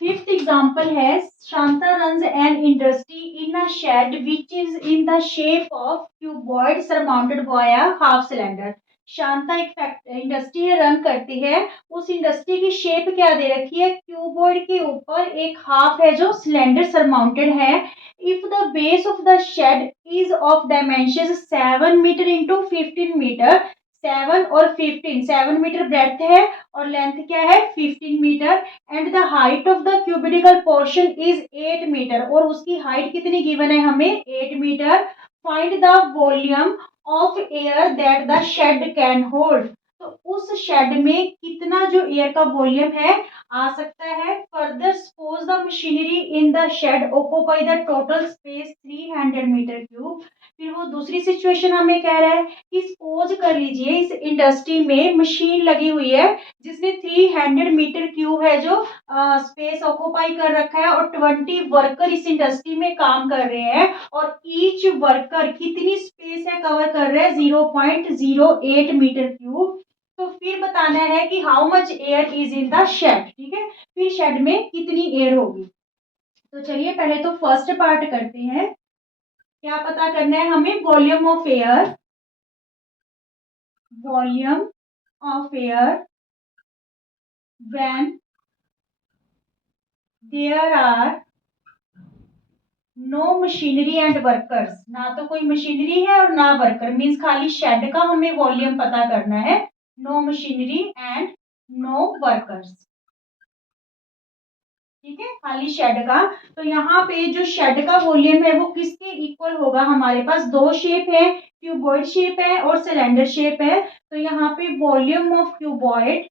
Fifth example है Shanta runs an industry in a shed which is in the shape of cuboid surmounted by a half cylinder. Shanta एक industry run करती है, उस industry की shape क्या दे रखी है, क्यूबॉइड के ऊपर एक हाफ है जो सिलेंडर सरमाउंटेड है. If the base of the shed is of dimension 7 metre into 15 metre, 7 और 15, 7 मीटर ब्रेड्थ है और लेंथ क्या है 15 metre, and the height of the cuboidal portion is 8 metre, और उसकी हाइट कितनी गिवन है हमें 8 metre. Find the volume of air that the shed can hold. तो उस शेड में कितना जो एयर का वॉल्यूम है आ सकता है. Further suppose the machinery in the shed occupy the total space 300 metre cube. फिर वो दूसरी सिचुएशन हमें कह रहा है कि सपोज कर लीजिए इस इंडस्ट्री में मशीन लगी हुई है जिसने 300 मीटर क्यूब है जो स्पेस ऑक्यूपाई कर रखा है, और 20 वर्कर इस इंडस्ट्री में काम कर रहे हैं, और ईच वर्कर कितनी स्पेस है कवर कर रहे हैं 0.08 मीटर क्यूब. तो फिर बताना है कि how much air is in the shed. ठीक है, फिर शेड में कितनी एयर होगी. तो चलिए पहले तो फर्स्ट पार्ट करते हैं. क्या पता करना है हमें, volume of air, volume of air when there are no machinery and workers. ना तो कोई मशीनरी है और ना वर्कर, मीन्स खाली शेड का हमें वॉल्यूम पता करना है. No machinery and no workers. ठीक है, खाली शेड का. तो यहाँ पे जो शेड का वॉल्यूम है वो किसके इक्वल होगा, हमारे पास दो शेप है, क्यूबॉइड शेप है और सिलेंडर शेप है. तो यहाँ पे volume of cuboid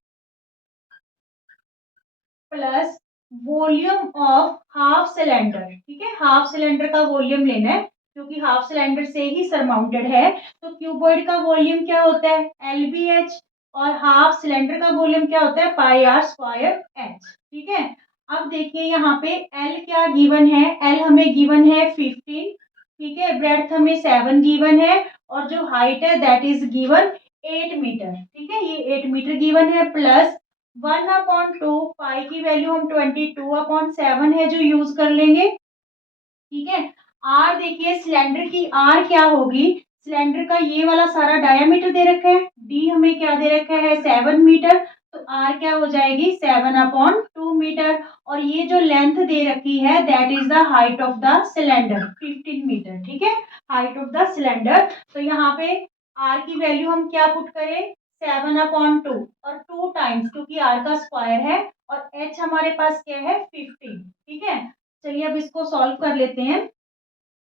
plus volume of half cylinder. ठीक है, हाफ सिलेंडर का वॉल्यूम लेना है क्योंकि हाफ सिलेंडर से ही सरमाउंटेड है. तो क्यूबॉइड का वॉल्यूम क्या होता है LBH, और हाफ सिलेंडर का वॉल्यूम क्या होता है पाई आर स्क्वायर H. ठीक है, अब देखिए यहाँ पे L क्या गिवन है, L हमें गिवन है 15. ठीक है, ब्रेड्थ हमें 7 गिवन है, और जो हाइट है दैट इज गिवन 8 मीटर. ठीक है, ये 8 मीटर गिवन है, प्लस 1/2 पाई की वैल्यू हम 22/7 है जो यूज कर लेंगे. ठीक है, आर देखिए सिलेंडर की आर क्या होगी, सिलेंडर का ये वाला सारा डायामीटर दे रखा है, डी हमें क्या दे रखा है 7 मीटर, तो आर क्या हो जाएगी 7/2 मीटर, और ये जो लेंथ दे रखी है that is the height of the cylinder 15 metre. ठीक है, हाइट ऑफ द सिलेंडर. तो यहाँ पे आर की वैल्यू हम क्या पुट करें 7/2 और 2 टाइम्स, क्योंकि आर का स्क्वायर है, और एच हमारे पास क्या है 15. ठीक है, चलिए अब इसको सॉल्व कर लेते हैं.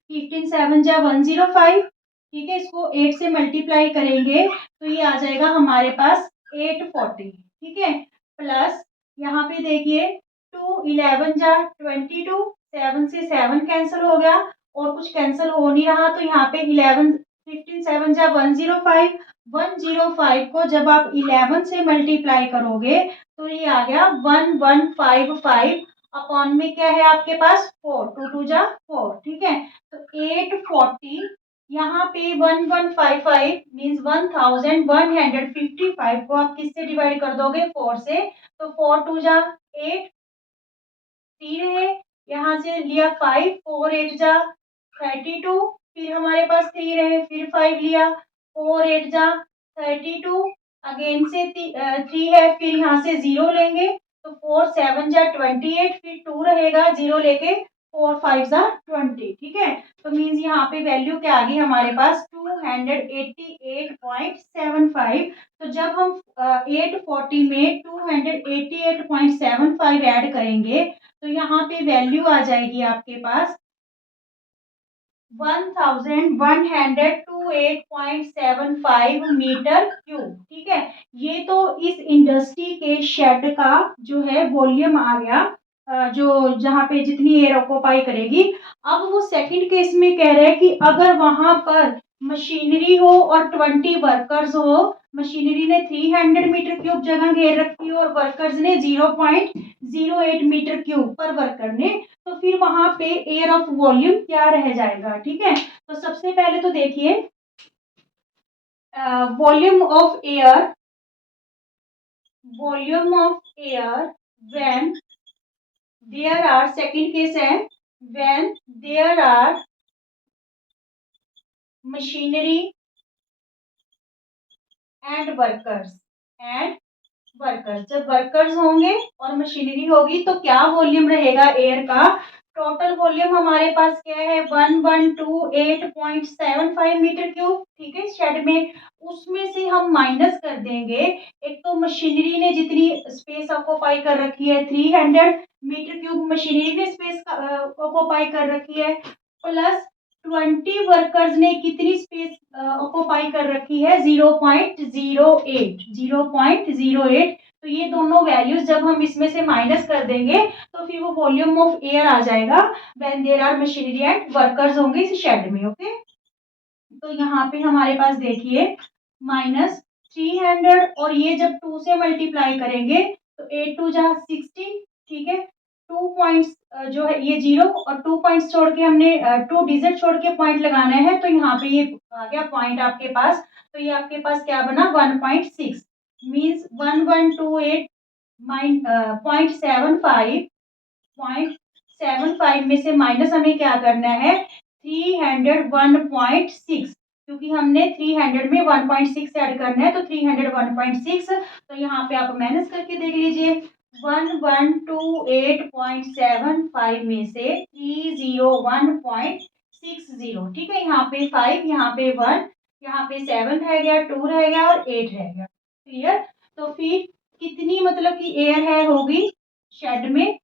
15 7 जा 105. ठीक है, इसको 8 से मल्टीप्लाई करेंगे तो ये आ जाएगा हमारे पास 840. ठीक है, प्लस यहाँ पे देखिए 2 11 जा 22, 7 से 7 कैंसिल हो गया और कुछ कैंसिल हो नहीं रहा, तो यहाँ पे 11 15 7 जा 105. 105 को जब आप 11 से मल्टीप्लाई करोगे तो ये आ गया 1155 अपॉन में क्या है आपके पास 4, 2 2 जा 4. ठीक है, तो 840, यहाँ पे 1155 मीन्स 1155 को आप किससे डिवाइड कर दोगे 4 से, तो 4 2 जा 8, 3 है, यहाँ से लिया 5, 4 8 जा 32, फिर हमारे पास 3 रहे, फिर 5 लिया, 4 8 जा 32, अगेन से 3 है, फिर यहाँ से 0 लेंगे, तो 4 7 जा 28, फिर 2 रहेगा 0 लेके 4 5 जा 20. ठीक है, तो मीन्स यहाँ पे वैल्यू क्या आ गई हमारे पास 288.75. तो जब हम 840 में 288.75 ऐड करेंगे तो यहाँ पे वैल्यू आ जाएगी आपके पास 1128.75 मीटर क्यूब. ठीक है, ये तो इस इंडस्ट्री के शेड का जो है वॉल्यूम आ गया, जो जहाँ पे जितनी एयर ऑक्यूपाई करेगी. अब वो सेकंड केस में कह रहे हैं कि अगर वहां पर मशीनरी हो और 20 वर्कर्स हो, मशीनरी ने 300 मीटर क्यूब जगह घेर रखी हो और वर्कर्स ने 0.08 मीटर क्यूब पर वर्कर ने, तो फिर वहां पे एयर ऑफ वॉल्यूम क्या रह जाएगा. ठीक है, तो सबसे पहले तो देखिए volume of air, volume of air when there are, second case है when there are machinery and workers, जब वर्कर्स होंगे और मशीनरी होगी तो क्या वॉल्यूम रहेगा एयर का? टोटल वॉल्यूम हमारे पास क्या है? 1128.75 मीटर क्यूब, ठीक है, शेड में। उसमें से हम माइनस कर देंगे, एक तो मशीनरी ने जितनी स्पेस ऑक्यूपाई कर रखी है 300 मीटर क्यूब मशीनरी ने स्पेस ऑक्यूपाई कर रखी है, प्लस 20 वर्कर्स ने कितनी स्पेस ऑक्यूपाई कर रखी है? 0.08। तो ये दोनों वैल्यूज जब हम इसमें से माइनस कर देंगे तो फिर वो वॉल्यूम ऑफ एयर आ जाएगा when there are machinery and workers होंगे इस शेड में। ओके, तो यहाँ पे हमारे पास देखिए -300, और ये जब 2 से मल्टीप्लाई करेंगे तो 8 2 जा 16, ठीक है। 2 पॉइंट्स जो है ये 0 और 2 पॉइंट्स छोड़ के हमने 2 डिजिट छोड़ के पॉइंट लगाना है, तो यहाँ पे ये आ गया पॉइंट आपके पास। तो ये आपके पास क्या बना? 1.6 मीन्स 1128 0.75 में से माइनस हमें क्या करना है? 301.6, क्योंकि हमने 300 में 1.6 ऐड करना है, तो 301.6। तो यहाँ पे आप माइनस करके देख लीजिए, 1128.75 में से 301.60, ठीक है। यहाँ पे 5, यहाँ पे 1, यहाँ पे 7 रह गया, 2 रह गया और 8 रह गया। क्लियर? तो फिर कितनी मतलब कि एयर है होगी शेड में?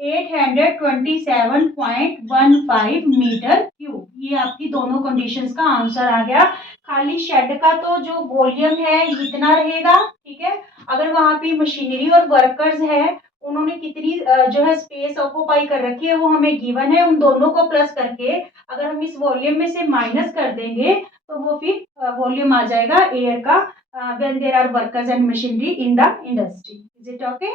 827.15 मीटर क्यूब। ये आपकी दोनों कंडीशंस का आंसर आ गया। खाली शेड का तो जो वॉल्यूम है इतना रहेगा, ठीक है। अगर वहां पे मशीनरी और वर्कर्स है, उन्होंने कितनी जो है स्पेस ऑक्यूपाई कर रखी है वो हमें गिवन है, उन दोनों को प्लस करके अगर हम इस वॉल्यूम में से माइनस कर देंगे तो वो फिर वॉल्यूम आ जाएगा एयर का when there are workers and machinery in the industry. Is it okay?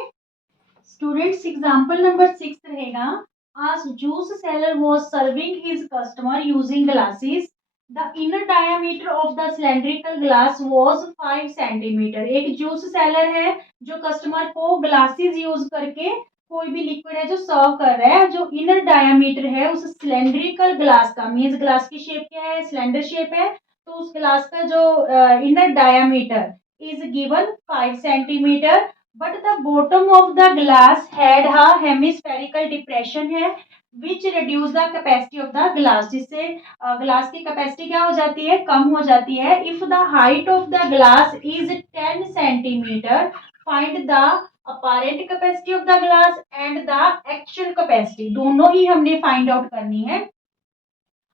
Students, example number 6 रहेगा। आज juice seller was serving his customer using glasses. The inner diameter of the cylindrical glass was 5 centimeter. एक juice seller है जो customer को glasses use करके कोई भी liquid है जो सर्व कर रहा है, जो इनर डायामीटर है उस सिलेंड्रिकल ग्लास का, मीन्स ग्लास की शेप क्या है? सिलेंडर शेप है, तो उस ग्लास का जो inner diameter is given 5 centimetre, but the bottom of the glass had a hemispherical depression है which reduce the capacity of the glass, जिससे ग्लास की कैपेसिटी क्या हो जाती है? कम हो जाती है। if the height of the glass is 10 centimeter, find the apparent capacity of the glass and the actual capacity, दोनों ही हमने फाइंड आउट करनी है।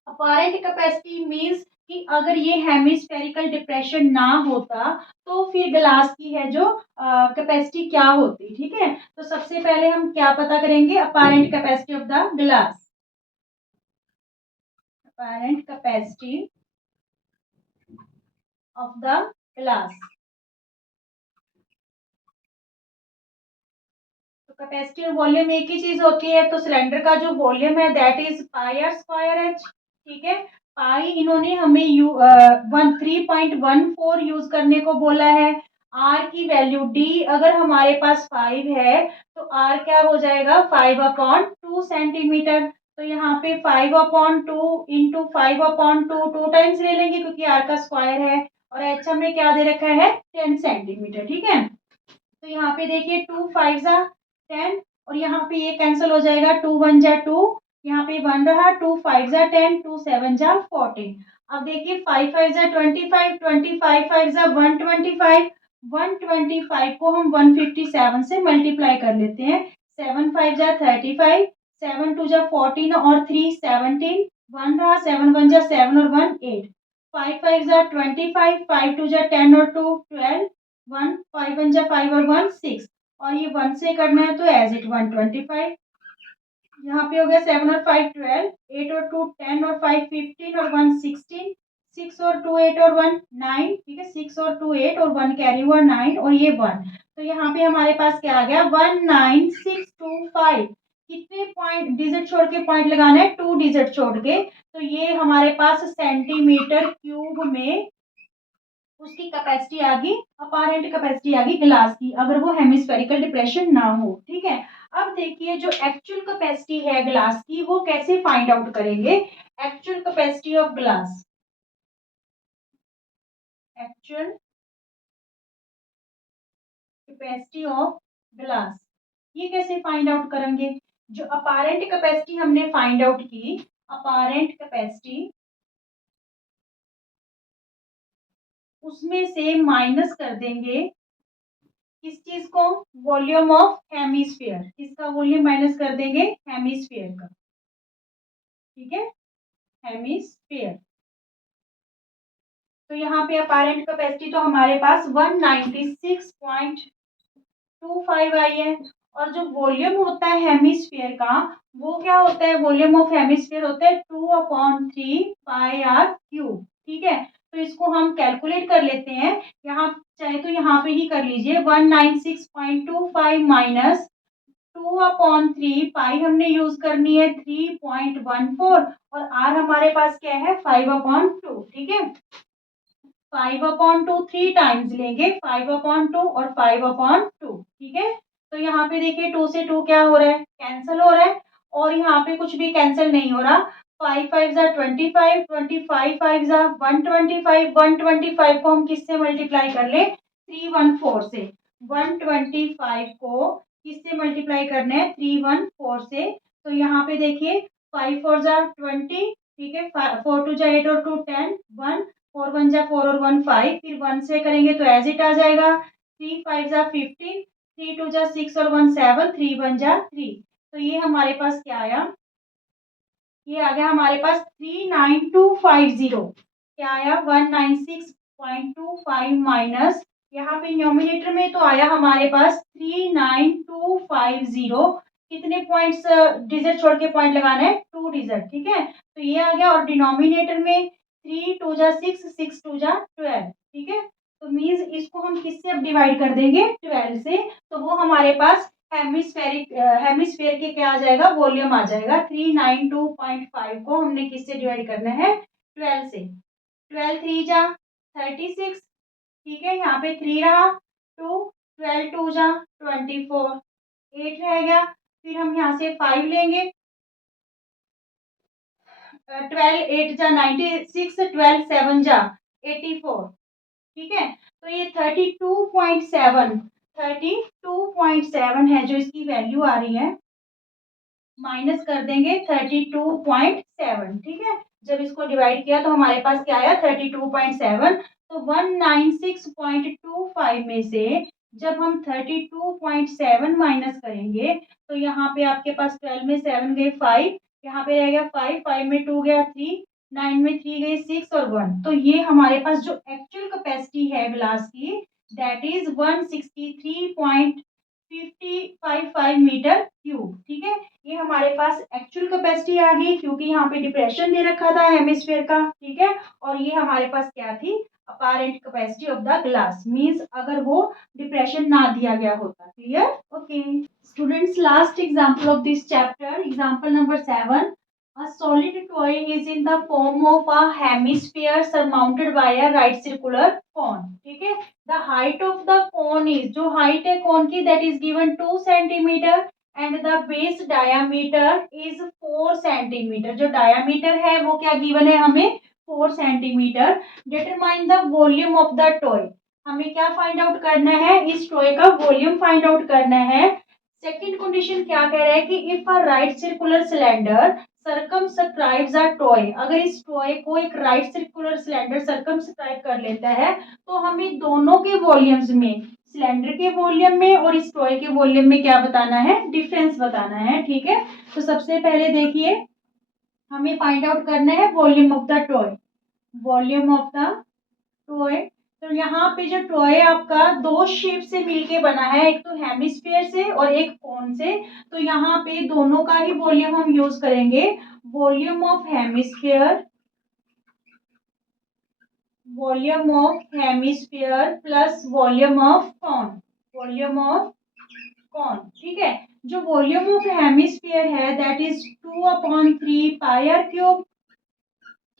अपैरेंट कैपेसिटी मींस कि अगर ये हेमिस्फेरिकल डिप्रेशन ना होता तो फिर ग्लास की है जो कैपेसिटी क्या होती, ठीक है। तो सबसे पहले हम क्या पता करेंगे? Apparent capacity of the glass, apparent capacity of the glass. तो कैपेसिटी और वॉल्यूम एक ही चीज होती है, तो सिलेंडर का जो वॉल्यूम है that is pi R square H, ठीक है। पाई इन्होंने हमें 3.14 यूज करने को बोला है। आर की वैल्यू डी अगर हमारे पास 5 है तो आर क्या हो जाएगा? 5/2 सेंटीमीटर। तो यहाँ पे 5/2 इंटू 5/2 टू टाइम्स ले लेंगे क्योंकि आर का स्क्वायर है, और एच हमें क्या दे रखा है? 10 सेंटीमीटर, ठीक है। तो यहाँ पे देखिए 2 5 जा 10, और यहाँ पे ये कैंसिल हो जाएगा, 2 1 जा 2, यहाँ पे 1 रहा, 2 5 जा 10, 2 7 जा 14। अब देखिए 5 5 जा 25, 25 5 जा 125, 125 को हम 157 से मल्टीप्लाई कर लेते हैं। 7 5 जा 35, 7 2 जा 14 और 3 17, 1 रहा, 7 1 जा 7 और 1 8, 5 5 जा 25, 5 2 जा 10 और 2 12, 1 5 1 जा 5 और 1 6, और ये 1 से करना है तो एज इट 125। यहाँ पे हो गया 7 और 5 12, 8 और 2 10 और 5 15 और 1 16, 6 और 2 8 और 1 9, ठीक है। 6 और 2 8 और 1 कैरी हुआ 9 और ये 1। तो यहाँ पे हमारे पास क्या आ गया? 19625। कितने पॉइंट डिजिट छोड़ के पॉइंट लगाना है? 2 डिजिट छोड़ के। तो ये हमारे पास सेंटीमीटर क्यूब में उसकी कैपेसिटी आ गई, अपारेंट कैपेसिटी आ गई ग्लास की, अगर वो हेमिस्फेरिकल डिप्रेशन ना हो। ठीक है, अब देखिए जो एक्चुअल कैपेसिटी है ग्लास की वो कैसे फाइंड आउट करेंगे। Actual capacity of glass, actual capacity of glass, ये कैसे फाइंड आउट करेंगे। जो अपारेंट कैपेसिटी हमने फाइंड आउट की, अपारेंट कैपेसिटी, उसमें से माइनस कर देंगे किस चीज को, वॉल्यूम ऑफ हेमिस्फीयर, किसका वॉल्यूम माइनस कर देंगे, हेमिस्फीयर का। ठीक है, हेमिस्फीयर। तो यहाँ पे अपारेंट कैपेसिटी तो हमारे पास 196.25 आई है, और जो वॉल्यूम होता है हेमिस्फीयर का वो क्या होता है, वॉल्यूम ऑफ हेमिस्फीयर होता है 2/3 पाई r क्यूब। ठीक है, तो इसको हम कैलकुलेट कर लेते हैं, यहाँ चाहे तो यहाँ पे ही कर लीजिए, 196.25 माइनस 2/3 हमने यूज करनी है 3.14, और r हमारे पास क्या है 5/2। ठीक है, 5/2 3 टाइम्स लेंगे, 5/2 और 5/2। ठीक है, तो यहाँ पे देखिए 2 से 2 क्या हो रहा है, कैंसिल हो रहा है, और यहाँ पे कुछ भी कैंसिल नहीं हो रहा। 5 5 जा 25, 25 5 जा 125, 125 को हम किससे मल्टीप्लाई कर ले, 314 से। 125 को किससे मल्टीप्लाई करना है, 314 से। तो यहाँ पे देखिए 5 4 जा 20, ठीक है, 4 2 जा 8 और 2 10, 1 4 1 जा 4 और 1 5, फिर 1 से करेंगे तो एज इट आ जाएगा, 3 5 जा 15, 3 2 जा 6 और 1 7, 3 1 जा 3। तो ये हमारे पास क्या आया, ये आ गया हमारे पास 39250। क्या आया, 196.25 माइनस, यहाँ पे न्यूमिनेटर में तो आया हमारे पास 39250। कितने पॉइंट्स डिजिट छोड़ के पॉइंट लगाना है, 2 डिजिट। ठीक है, तो ये आ गया, और डिनोमिनेटर में 3 2 जा 6, 6 2 जा 12। ठीक है, तो मीन्स इसको हम किससे अब डिवाइड कर देंगे, 12 से, तो वो हमारे पास हेमिस्फेयर के क्या आ जाएगा, वॉल्यूम आ जाएगा। 392.5 को हमने किससे डिवाइड करना है, 12 से। 12 3 जा 36, ठीक है, यहाँ पे 3 रहा, 2 12 2 जा 24, 8 रह गया, फिर हम यहाँ से 5 लेंगे, 12 8 जा 96, 12 7 जा 84। ठीक है, तो ये 32.7 है जो इसकी वैल्यू आ रही है, माइनस कर देंगे 32.7। ठीक है, जब इसको डिवाइड किया तो हमारे पास क्या आया, 32.7। तो 196.25 में से जब हम 32.7 माइनस करेंगे तो यहाँ पे आपके पास 12 में 7 गए 5, यहाँ पे रह गया 5, 5 में 2 गया 3, 9 में 3 गए 6 और 1। तो ये हमारे पास जो एक्चुअल कैपेसिटी है ग्लास की, दैट इज 163.55 मीटर क्यूब। ठीक है, ये हमारे पास एक्चुअल कैपेसिटी आ गई, क्योंकि यहाँ पे डिप्रेशन दे रखा था हेमिस्फीयर का। ठीक है, और ये हमारे पास क्या थी, apparent capacity of the glass, means अगर वो डिप्रेशन ना दिया गया होता। Clear, okay students, last example of this chapter, example number 7। A solid toy is in the form of a hemisphere surmounted by a right circular cone. ठीक है, the height of the cone is, जो height है cone की, that is given 2 centimeter, and the base diameter is 4 centimeter। जो diameter है वो क्या given है हमें, 4 centimeter। Determine the volume of the toy। हमें क्या फाइंड आउट करना है, इस टॉय का वॉल्यूम फाइंड आउट करना है। सेकंड कंडीशन क्या कह रहा है कि if a right circular cylinder circumscribes a toy, अगर इस टॉय को एक राइट सर्कुलर सिलेंडर सर्कमस्क्राइब कर लेता है तो हमें दोनों के वॉल्यूम्स में, सिलेंडर के वॉल्यूम में और इस टॉय के वॉल्यूम में क्या बताना है, डिफरेंस बताना है। ठीक है, तो सबसे पहले देखिए हमें फाइंड आउट करना है volume of the toy, volume of the toy. तो यहाँ पे जो टॉय आपका दो शेप से मिलके बना है, एक तो हेमिस्फीयर से और एक कोन से, तो यहाँ पे दोनों का ही वॉल्यूम हम यूज करेंगे। Volume of hemisphere, volume of hemisphere plus volume of cone, volume of cone. ठीक है, जो वॉल्यूम ऑफ हेमिस्फीयर है that is 2/3 pi r cube.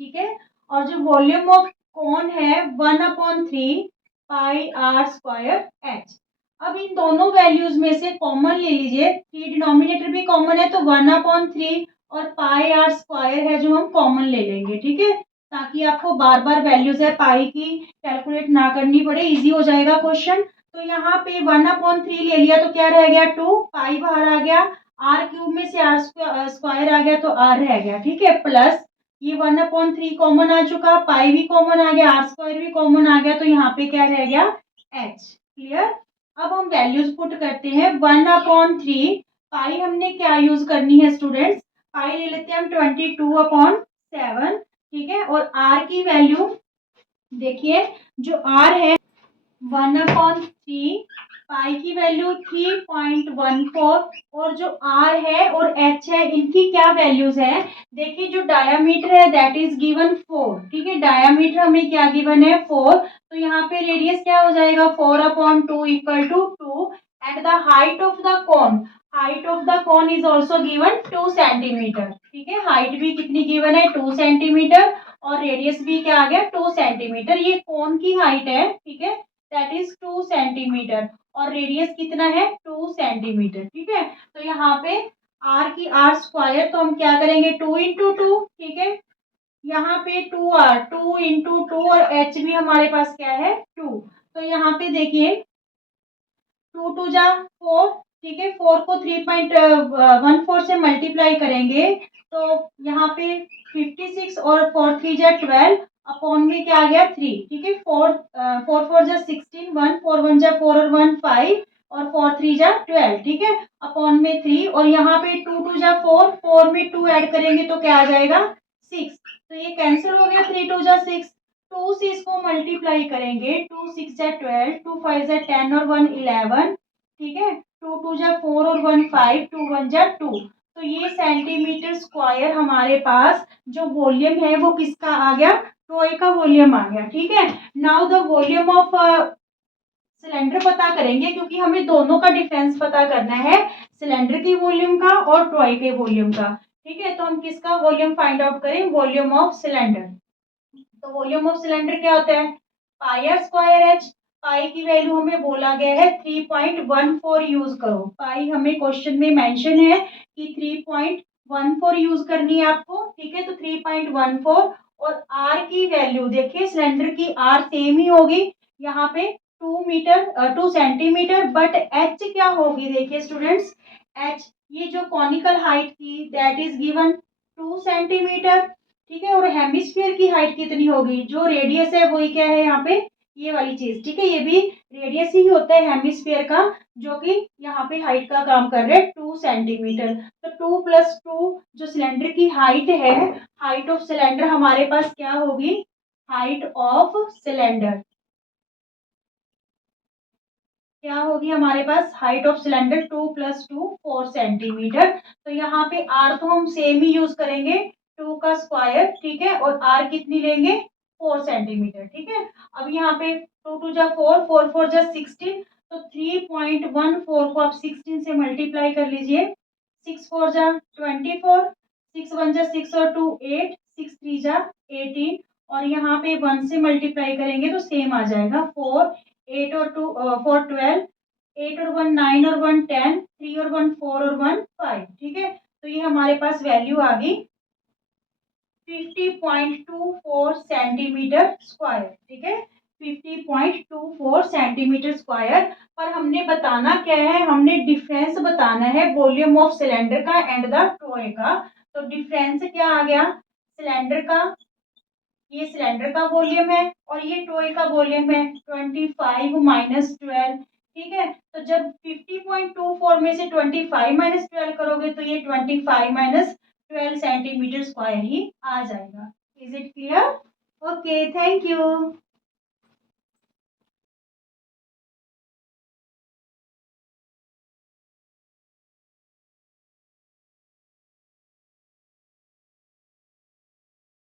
ठीक है, और जो वॉल्यूम ऑफ कौन है 1/3 पाई आर स्क्वायर एच। अब इन दोनों वैल्यूज में से कॉमन ले लीजिए, थ्री डिनोमिनेटर भी कॉमन है तो 1/3 और पाई आर स्क्वायर है जो हम कॉमन ले लेंगे, ठीक है, ताकि आपको बार बार वैल्यूज है पाई की कैलकुलेट ना करनी पड़े, इजी हो जाएगा क्वेश्चन। तो यहाँ पे 1/3 ले लिया तो क्या रह गया 2, पाई बाहर आ गया, आर क्यूब में से आर स्क्वायर आ गया तो आर रह गया, ठीक है, प्लस ये 1/3 कॉमन आ चुका, पाई भी कॉमन आ गया, आर स्क्वायर भी कॉमन आ गया, तो यहाँ पे क्या रह गया एच। क्लियर। अब हम वैल्यूज पुट करते हैं। 1/3 पाई हमने क्या यूज करनी है स्टूडेंट्स, पाई ले लेते हैं हम 22/7, ठीक है, और आर की वैल्यू देखिए, जो आर है 1/3, पाई की वैल्यू 3.14, और जो आर है और एच है इनकी क्या वैल्यूज है, देखिए जो डायामीटर है दैट इज गिवन 4, ठीक है, डायामीटर हमें क्या गिवन है 4, तो यहाँ पे रेडियस क्या हो जाएगा 4/2 equal to 2, and the height of the cone is also given 2 centimetre, ठीक है, हाइट भी कितनी गिवन है 2 सेंटीमीटर, और रेडियस भी क्या आ गया 2 सेंटीमीटर, ये कोन की हाइट है, ठीक है, दैट इज 2 सेंटीमीटर, और रेडियस कितना है 2 सेंटीमीटर, ठीक है। तो यहाँ पे आर की आर स्क्वायर तो हम क्या करेंगे 2 × 2, ठीक है, यहाँ पे 2 और एच भी हमारे पास क्या है 2, तो यहाँ पे देखिए 2 × 2 = 4, ठीक है, 4 को 3.14 से मल्टीप्लाई करेंगे तो यहाँ पे 56, और 4 × 3 = 12, अपॉन में क्या आ गया 3, ठीक है, 4 4 × 16, 1 4 1 = 4 और 1 5, और 4 3 = 12, ठीक है, अपॉन में 3, और यहाँ पे 2 2 = 4, 4 में 2 ऐड करेंगे तो क्या आ जाएगा 6, तो ये कैंसिल हो गया, 3 2 = 6, 2 से इसको मल्टीप्लाई करेंगे, 2 6 = 12, 2 5 = 10 और 1 11, ठीक है, 2 2 = 4 और 1 5, 2 1 = 2, तो ये सेंटीमीटर स्क्वायर हमारे पास जो वॉल्यूम है वो किसका आ गया, टॉय का वॉल्यूम आ गया, ठीक है। Now the volume of cylinder पता करेंगे, क्योंकि हमें दोनों का डिफरेंस पता करना है, सिलेंडर के वॉल्यूम का और टॉय के वॉल्यूम का, ठीक है, तो हम किसका वॉल्यूम फाइंड आउट करें, वॉल्यूम ऑफ सिलेंडर। तो वॉल्यूम ऑफ सिलेंडर क्या होता है पाई आर स्क्वायर एच, पाई की वैल्यू हमें बोला गया है 3.14 यूज करो, पाई हमें क्वेश्चन में मेंशन है कि 3.14 यूज करनी है आपको, ठीक है, तो 3.14, और आर की वैल्यू देखिए सिलेंडर की आर सेम ही होगी यहाँ पे 2 सेंटीमीटर, बट एच क्या होगी देखिए स्टूडेंट्स, एच ये जो कॉनिकल हाइट थी दैट इज गिवन 2 सेंटीमीटर, ठीक है, और हेमिस्फीयर की हाइट कितनी होगी, जो रेडियस है वही क्या है यहाँ पे ये वाली चीज, ठीक है, ये भी रेडियस ही होता है हेमिस्फीयर का, जो कि यहाँ पे हाइट का काम कर रहे हैं 2 सेंटीमीटर, तो 2 + 2 जो सिलेंडर की हाइट है, हाइट ऑफ सिलेंडर हमारे पास क्या होगी, हाइट ऑफ सिलेंडर क्या होगी हमारे पास, हाइट ऑफ सिलेंडर 2 + 2 4 सेंटीमीटर, तो यहाँ पे आर तो हम सेम ही यूज करेंगे 2 का स्क्वायर, ठीक है, और आर कितनी लेंगे 4 सेंटीमीटर, ठीक है। अब यहाँ पे 2 2 = 4, 4 4 = 16, तो 3.14 को आप 16 से मल्टीप्लाई कर लीजिए, 6 4 = 24, 6 1 = 6 और 2 8, 6 3 = 18, और यहाँ पे 1 से मल्टीप्लाई करेंगे तो सेम आ जाएगा 4 8 और 2 4 12, 8 और 1 9 और 1 10, 3 और 1 4 और 1 5, ठीक है, तो ये हमारे पास वैल्यू आ गई 50.24 सेंटीमीटर स्क्वायर, ठीक है, 50.24 सेंटीमीटर स्क्वायर, पर हमने बताना क्या है, हमने डिफरेंस बताना है वॉल्यूम ऑफ सिलेंडर का एंड द टॉय का, तो डिफरेंस क्या आ गया सिलेंडर का, ये सिलेंडर का वॉल्यूम है और ये टॉय का वॉल्यूम है 25 - 12, ठीक है, तो जब 50.24 में से 25 - 12 करोगे तो ये 25 - 12 सेंटीमीटर स्क्वायर ही आ जाएगा। Is it clear? Okay, thank you.